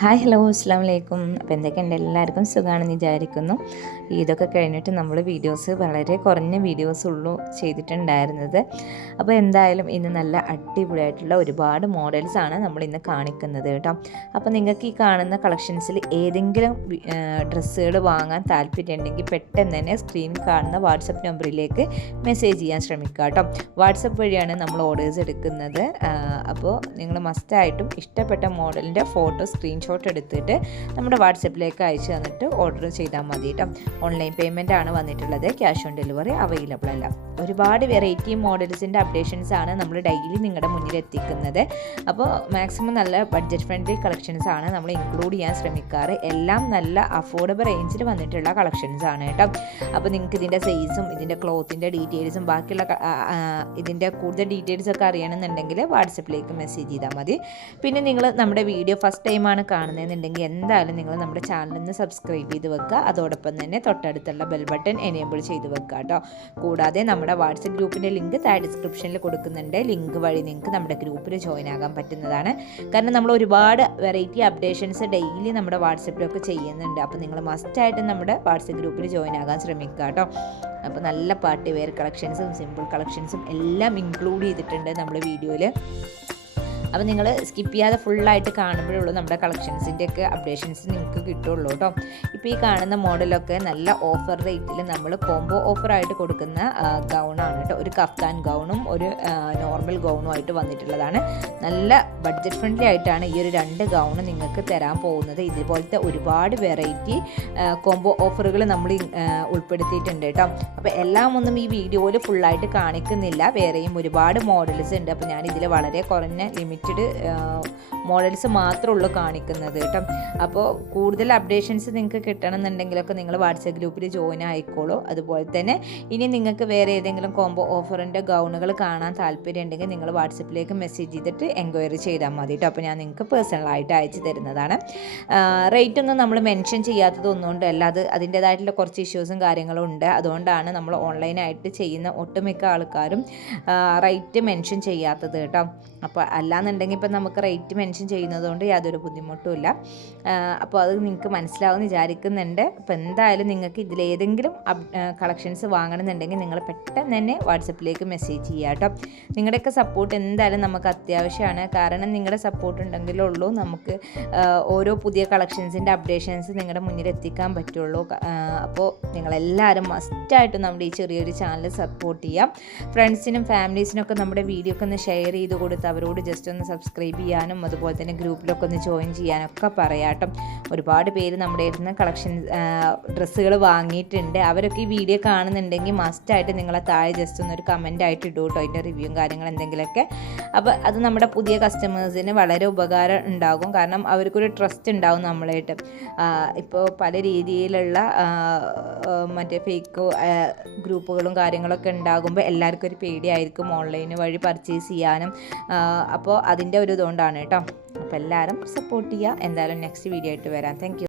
Hi hello അസ്സാം വലൈക്കും. അപ്പോൾ എന്തൊക്കെയുണ്ട്, എല്ലാവർക്കും സുഖമാണെന്ന് വിചാരിക്കുന്നു. ഇതൊക്കെ കഴിഞ്ഞിട്ട് നമ്മൾ വീഡിയോസ് വളരെ കുറഞ്ഞ വീഡിയോസ് ഉള്ളൂ ചെയ്തിട്ടുണ്ടായിരുന്നത്. അപ്പോൾ എന്തായാലും ഇന്ന് നല്ല അടിപൊളിയായിട്ടുള്ള ഒരുപാട് മോഡൽസാണ് നമ്മൾ ഇന്ന് കാണിക്കുന്നത് കേട്ടോ. അപ്പോൾ നിങ്ങൾക്ക് ഈ കാണുന്ന കളക്ഷൻസിൽ ഏതെങ്കിലും ഡ്രസ്സുകൾ വാങ്ങാൻ താല്പര്യമുണ്ടെങ്കിൽ പെട്ടെന്ന് തന്നെ സ്ക്രീനിൽ കാണുന്ന വാട്സപ്പ് നമ്പറിലേക്ക് മെസ്സേജ് ചെയ്യാൻ ശ്രമിക്കുക കേട്ടോ. വാട്സപ്പ് വഴിയാണ് നമ്മൾ ഓർഡേഴ്സ് എടുക്കുന്നത്. അപ്പോൾ നിങ്ങൾ മസ്റ്റായിട്ടും ഇഷ്ടപ്പെട്ട മോഡലിൻ്റെ ഫോട്ടോ സ്ക്രീൻഷോട്ട് എടുത്തിട്ട് നമ്മുടെ വാട്സപ്പിലേക്ക് അയച്ചു തന്നിട്ട് ഓർഡർ ചെയ്താൽ മതി കേട്ടോ. ഓൺലൈൻ പേയ്മെൻ്റ് ആണ് വന്നിട്ടുള്ളത്, ക്യാഷ് ഓൺ ഡെലിവറി അവൈലബിൾ അല്ല. ഒരുപാട് വെറൈറ്റി മോഡൽസിൻ്റെ അപ്ഡേഷൻസ് ആണ് നമ്മൾ ഡെയിലി നിങ്ങളുടെ മുന്നിൽ എത്തിക്കുന്നത്. അപ്പോൾ മാക്സിമം നല്ല ബഡ്ജറ്റ് ഫ്രണ്ട്ലി കളക്ഷൻസ് ആണ് നമ്മൾ ഇൻക്ലൂഡ് ചെയ്യാൻ ശ്രമിക്കാറ്. എല്ലാം നല്ല അഫോർഡബിൾ റേഞ്ചിൽ വന്നിട്ടുള്ള കളക്ഷൻസ് ആണ് കേട്ടോ. അപ്പോൾ നിങ്ങൾക്ക് ഇതിൻ്റെ സൈസും ഇതിൻ്റെ ക്ലോത്തിൻ്റെ ഡീറ്റെയിൽസും ബാക്കിയുള്ള ഇതിൻ്റെ കൂടുതൽ ഡീറ്റെയിൽസൊക്കെ അറിയണമെന്നുണ്ടെങ്കിൽ വാട്സപ്പിലേക്ക് മെസ്സേജ് ചെയ്താൽ മതി. പിന്നെ നിങ്ങൾ നമ്മുടെ വീഡിയോ ഫസ്റ്റ് ടൈമാണ് കാണുന്നതെന്നുണ്ടെങ്കിൽ എന്തായാലും നിങ്ങൾ നമ്മുടെ ചാനലിൽ നിന്ന് സബ്സ്ക്രൈബ് ചെയ്ത് വെക്കുക. അതോടൊപ്പം തന്നെ തൊട്ടടുത്തുള്ള ബെൽ ബട്ടൺ എനേബിൾ ചെയ്ത് വെക്കുക കേട്ടോ. കൂടാതെ നമ്മുടെ വാട്സപ്പ് ഗ്രൂപ്പിൻ്റെ ലിങ്ക് താഴെ ഡിസ്ക്രിപ്ഷനിൽ കൊടുക്കുന്നുണ്ട്. ലിങ്ക് വഴി നിങ്ങൾക്ക് നമ്മുടെ ഗ്രൂപ്പിൽ ജോയിൻ ആകാൻ പറ്റുന്നതാണ്. കാരണം നമ്മൾ ഒരുപാട് വെറൈറ്റി അപ്ഡേഷൻസ് ഡെയിലി നമ്മുടെ വാട്സപ്പിലൊക്കെ ചെയ്യുന്നുണ്ട്. അപ്പോൾ നിങ്ങൾ മസ്റ്റായിട്ട് നമ്മുടെ വാട്സപ്പ് ഗ്രൂപ്പിൽ ജോയിൻ ആകാൻ ശ്രമിക്കുക കേട്ടോ. അപ്പോൾ നല്ല പാർട്ടി വെയർ കളക്ഷൻസും സിമ്പിൾ കളക്ഷൻസും എല്ലാം ഇൻക്ലൂഡ് ചെയ്തിട്ടുണ്ട് നമ്മുടെ വീഡിയോയിൽ. അപ്പോൾ നിങ്ങൾ സ്കിപ്പ് ചെയ്യാതെ ഫുള്ളായിട്ട് കാണുമ്പോഴുള്ളൂ നമ്മുടെ കളക്ഷൻസിൻ്റെയൊക്കെ അപ്ഡേഷൻസ് നിങ്ങൾക്ക് കിട്ടുള്ളൂ കേട്ടോ. ഇപ്പോൾ ഈ കാണുന്ന മോഡലൊക്കെ നല്ല ഓഫർ റേറ്റിൽ നമ്മൾ കോംബോ ഓഫറായിട്ട് കൊടുക്കുന്ന ഗൗണാണ് കേട്ടോ. ഒരു കഫ്താൻ ഗൗണും ഒരു നോർമൽ ഗൗണും ആയിട്ട് വന്നിട്ടുള്ളതാണ്. നല്ല ബഡ്ജറ്റ് ഫ്രണ്ട്ലി ആയിട്ടാണ് ഈ ഒരു 2 ഗൗണ് നിങ്ങൾക്ക് തരാൻ പോകുന്നത്. ഇതുപോലത്തെ ഒരുപാട് വെറൈറ്റി കോംബോ ഓഫറുകൾ നമ്മൾ ഉൾപ്പെടുത്തിയിട്ടുണ്ട് കേട്ടോ. അപ്പോൾ എല്ലാം ഒന്നും ഈ വീഡിയോയിൽ ഫുള്ളായിട്ട് കാണിക്കുന്നില്ല, വേറെയും ഒരുപാട് മോഡൽസ് ഉണ്ട്. അപ്പോൾ ഞാൻ ഇതിൽ വളരെ കുറഞ്ഞ ലിമിറ്റഡ് മോഡൽസ് മാത്രമേ ഉള്ളൂ കാണിക്കുന്നത് കേട്ടോ. അപ്പോൾ കൂടുതൽ അപ്ഡേഷൻസ് നിങ്ങൾക്ക് കിട്ടണമെന്നുണ്ടെങ്കിലൊക്കെ നിങ്ങൾ വാട്സപ്പ് ഗ്രൂപ്പിൽ ജോയിൻ ആയിക്കോളൂ. അതുപോലെ തന്നെ ഇനി നിങ്ങൾക്ക് വേറെ ഏതെങ്കിലും കോംബോ ഓഫറിൻ്റെ ഗൗണുകൾ കാണാൻ താല്പര്യം ഉണ്ടെങ്കിൽ നിങ്ങൾ വാട്സപ്പിലേക്ക് മെസ്സേജ് ചെയ്തിട്ട് എൻക്വയറി ചെയ്താൽ മതി കേട്ടോ. അപ്പോൾ ഞാൻ നിങ്ങൾക്ക് പേഴ്സണലായിട്ട് അയച്ചു തരുന്നതാണ്. റേറ്റ് ഒന്നും നമ്മൾ മെൻഷൻ ചെയ്യാത്തതൊന്നുകൊണ്ട് അല്ല, അതിൻ്റേതായിട്ടുള്ള കുറച്ച് ഇഷ്യൂസും കാര്യങ്ങളും ഉണ്ട്. അതുകൊണ്ടാണ് നമ്മൾ ഓൺലൈനായിട്ട് ചെയ്യുന്ന ഒട്ടുമിക്ക ആൾക്കാരും റേറ്റ് മെൻഷൻ ചെയ്യാത്തത് കേട്ടോ. അപ്പോൾ അല്ലാന്നുണ്ടെങ്കിൽ ഇപ്പം നമുക്ക് റേറ്റ് മെൻഷൻ ചെയ്യുന്നതുകൊണ്ട് യാതൊരു ബുദ്ധിമുട്ടുമില്ല. അപ്പോൾ അത് നിങ്ങൾക്ക് മനസ്സിലാവുമെന്ന് വിചാരിക്കുന്നുണ്ട്. അപ്പോൾ എന്തായാലും നിങ്ങൾക്ക് ഇതിലേതെങ്കിലും കളക്ഷൻസ് വാങ്ങണമെന്നുണ്ടെങ്കിൽ നിങ്ങൾ പെട്ടെന്ന് തന്നെ വാട്സപ്പിലേക്ക് മെസ്സേജ് ചെയ്യുക കേട്ടോ. നിങ്ങളുടെയൊക്കെ സപ്പോർട്ട് എന്തായാലും നമുക്ക് അത്യാവശ്യമാണ്. കാരണം നിങ്ങളുടെ സപ്പോർട്ട് ഉണ്ടെങ്കിലേ ഉള്ളൂ നമുക്ക് ഓരോ പുതിയ കളക്ഷൻസിൻ്റെ അപ്ഡേഷൻസ് നിങ്ങളുടെ മുന്നിൽ എത്തിക്കാൻ പറ്റുള്ളൂ. അപ്പോൾ നിങ്ങളെല്ലാവരും മസ്റ്റായിട്ടും നമ്മുടെ ഈ ചെറിയൊരു ചാനൽ സപ്പോർട്ട് ചെയ്യാം. ഫ്രണ്ട്സിനും ഫാമിലീസിനൊക്കെ നമ്മുടെ വീഡിയോ ഒക്കെ ഒന്ന് ഷെയർ ചെയ്ത് കൊടുത്ത് അവരോട് ജസ്റ്റ് ഒന്ന് സബ്സ്ക്രൈബ് ചെയ്യാനും അതുപോലെ തന്നെ ഗ്രൂപ്പിലൊക്കെ ഒന്ന് ജോയിൻ ചെയ്യാനൊക്കെ പറയാട്ടോ. ഒരുപാട് പേര് നമ്മുടെ ഇരുന്ന് കളക്ഷൻ ഡ്രസ്സുകൾ വാങ്ങിയിട്ടുണ്ട്. അവരൊക്കെ ഈ വീഡിയോ കാണുന്നുണ്ടെങ്കിൽ മസ്റ്റായിട്ട് നിങ്ങളെ താഴെ ജസ്റ്റ് ഒന്നൊരു കമൻ്റ് ആയിട്ട് ഇടൂ കേട്ടോ, അതിൻ്റെ റിവ്യൂവും കാര്യങ്ങൾ എന്തെങ്കിലുമൊക്കെ. അപ്പോൾ അത് നമ്മുടെ പുതിയ കസ്റ്റമേഴ്സിന് വളരെ ഉപകാരം ഉണ്ടാകും. കാരണം അവർക്കൊരു ട്രസ്റ്റ് ഉണ്ടാകും നമ്മളായിട്ട്. ഇപ്പോൾ പല രീതിയിലുള്ള മറ്റേ ഫേക്ക് ഗ്രൂപ്പുകളും കാര്യങ്ങളൊക്കെ ഉണ്ടാകുമ്പോൾ എല്ലാവർക്കും ഒരു പേടിയായിരിക്കും ഓൺലൈൻ വഴി പർച്ചേസ് ചെയ്യാനും. അപ്പോൾ അതിൻ്റെ ഒരു ഇതുകൊണ്ടാണ് കേട്ടോ. അപ്പോൾ എല്ലാവരും സപ്പോർട്ട് ചെയ്യുക. എന്തായാലും നെക്സ്റ്റ് വീഡിയോ ആയിട്ട് വരാം. Thank you.